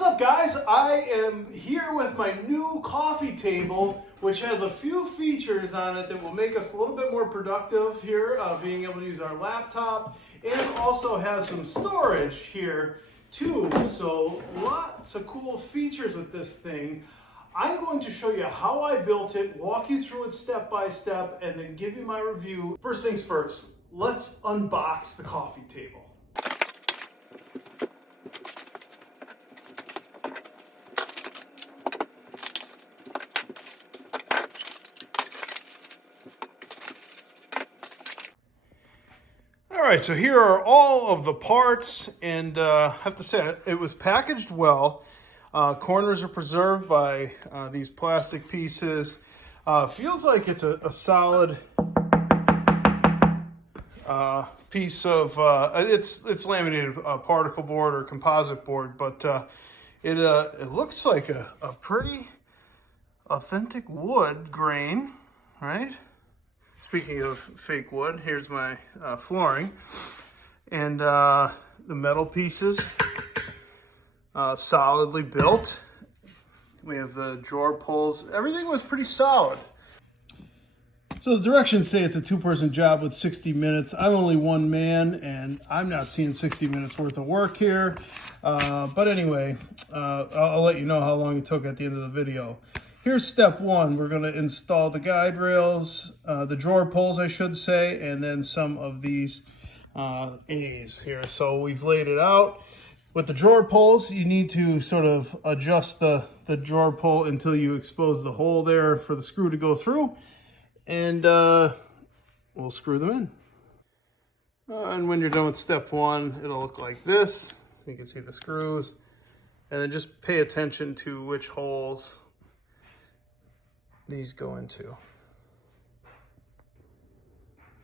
What's up, guys? I am here with my new coffee table, which has a few features on it that will make us a little bit more productive here, being able to use our laptop, and also has some storage here too. So lots of cool features with this thing. I'm going to show you how I built it, walk you through it step by step, and then give you my review. First things first, let's unbox the coffee table. All right, so here are all of the parts, and I have to say, it was packaged well. Corners are preserved by these plastic pieces. Feels like it's a solid piece of, it's laminated particle board or composite board, but it looks like a pretty authentic wood grain, right? Speaking of fake wood, here's my flooring. And the metal pieces, solidly built. We have the drawer pulls. Everything was pretty solid. So the directions say it's a two-person job with 60 minutes. I'm only one man, and I'm not seeing 60 minutes worth of work here. But anyway, I'll let you know how long it took at the end of the video. Here's step one. We're going to install the guide rails, the drawer pulls, I should say, and then some of these A's here. So we've laid it out. With the drawer pulls, you need to sort of adjust the drawer pull until you expose the hole there for the screw to go through. And we'll screw them in. And when you're done with step one, it'll look like this. You can see the screws. And then just pay attention to which holes these go into.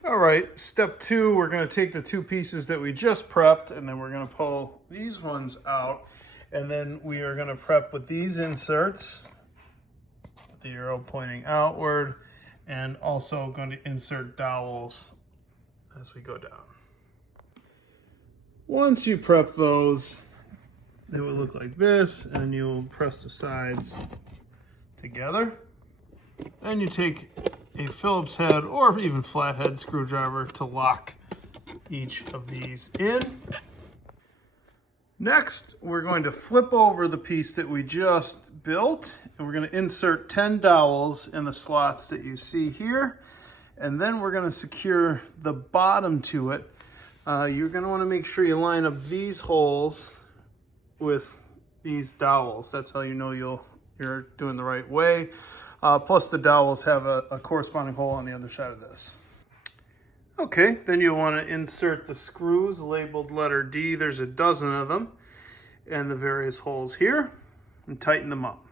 All right, step two, we're going to take the two pieces that we just prepped, and then we're going to pull these ones out, and then we are going to prep with these inserts, with the arrow pointing outward, and also going to insert dowels as we go down. Once you prep those, it will look like this, and you'll press the sides together. And you take a Phillips head or even flathead screwdriver to lock each of these in. Next, we're going to flip over the piece that we just built, and we're going to insert 10 dowels in the slots that you see here. And then we're going to secure the bottom to it. You're going to want to make sure you line up these holes with these dowels. That's how you know you're doing the right way. Plus the dowels have a corresponding hole on the other side of this. Okay, then you'll want to insert the screws labeled letter D. There's a dozen of them, and the various holes here, and tighten them up.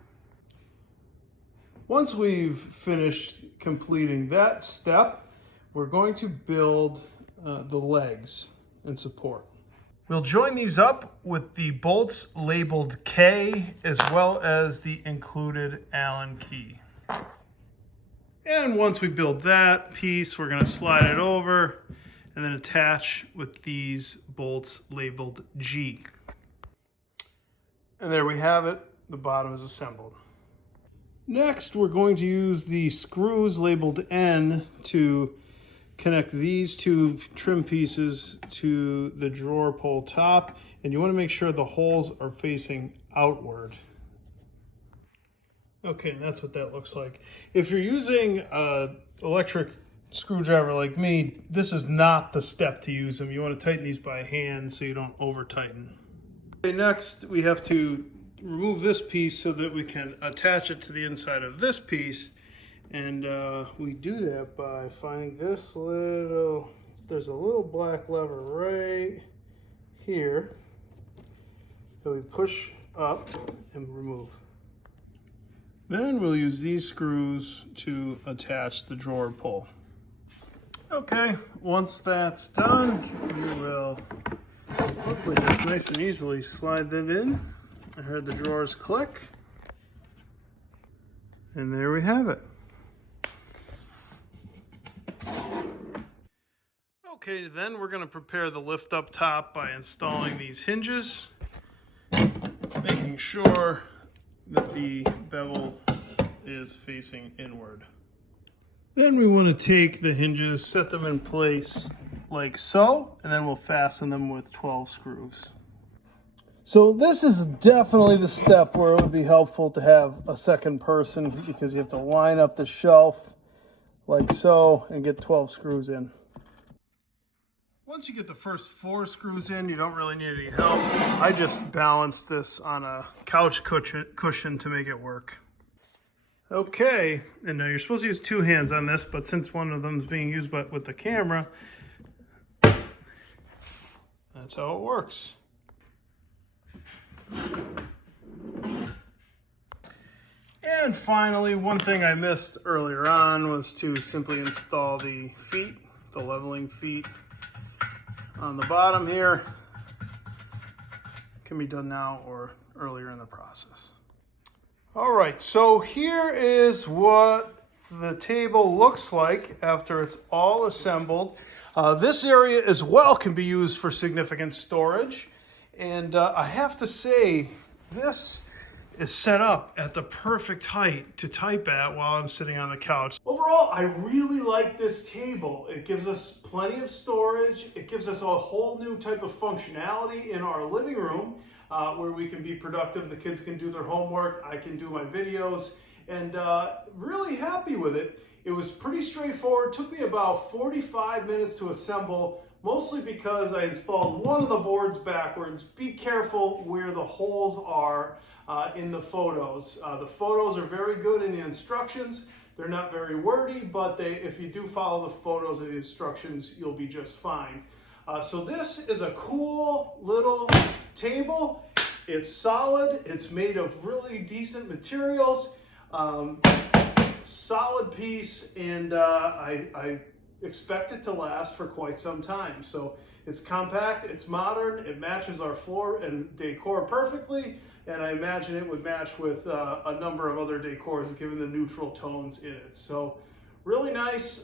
Once we've finished completing that step, we're going to build the legs and support. We'll join these up with the bolts labeled K, as well as the included Allen key. And once we build that piece, we're going to slide it over and then attach with these bolts labeled G. And there we have it. The bottom is assembled. Next, we're going to use the screws labeled N to connect these two trim pieces to the drawer pull top. And you want to make sure the holes are facing outward. Okay, and that's what that looks like. If you're using an electric screwdriver like me, this is not the step to use them. You want to tighten these by hand so you don't over tighten. Okay, next we have to remove this piece so that we can attach it to the inside of this piece. And we do that by finding this little, there's a little black lever right here that we push up and remove. Then we'll use these screws to attach the drawer pull. Okay, once that's done, we will hopefully just nice and easily slide that in. I heard the drawers click. And there we have it. Okay, then we're going to prepare the lift up top by installing these hinges, making making sure that the bevel is facing inward. Then we want to take the hinges, set them in place like so, and then we'll fasten them with 12 screws. So this is definitely the step where it would be helpful to have a second person, because you have to line up the shelf like so and get 12 screws in. Once you get the first 4 screws in, you don't really need any help. I just balanced this on a couch cushion to make it work. Okay, and now you're supposed to use 2 hands on this, but since one of them is being used with the camera, that's how it works. And finally, one thing I missed earlier on was to simply install the feet, the leveling feet on the bottom here. Can be done now or earlier in the process. All right, so here is what the table looks like after it's all assembled. This area as well can be used for significant storage. And I have to say, this is set up at the perfect height to type at while I'm sitting on the couch. Overall, I really like this table. It gives us plenty of storage. It gives us a whole new type of functionality in our living room where we can be productive. The kids can do their homework. I can do my videos, and really happy with it. It was pretty straightforward. It took me about 45 minutes to assemble, mostly because I installed one of the boards backwards. Be careful where the holes are in the photos. The photos are very good in the instructions. They're not very wordy, but if you do follow the photos and the instructions, you'll be just fine. So this is a cool little table. It's solid. It's made of really decent materials. Solid piece, and I expect it to last for quite some time. So it's compact, it's modern, it matches our floor and decor perfectly, and I imagine it would match with a number of other decors given the neutral tones in it. So really nice.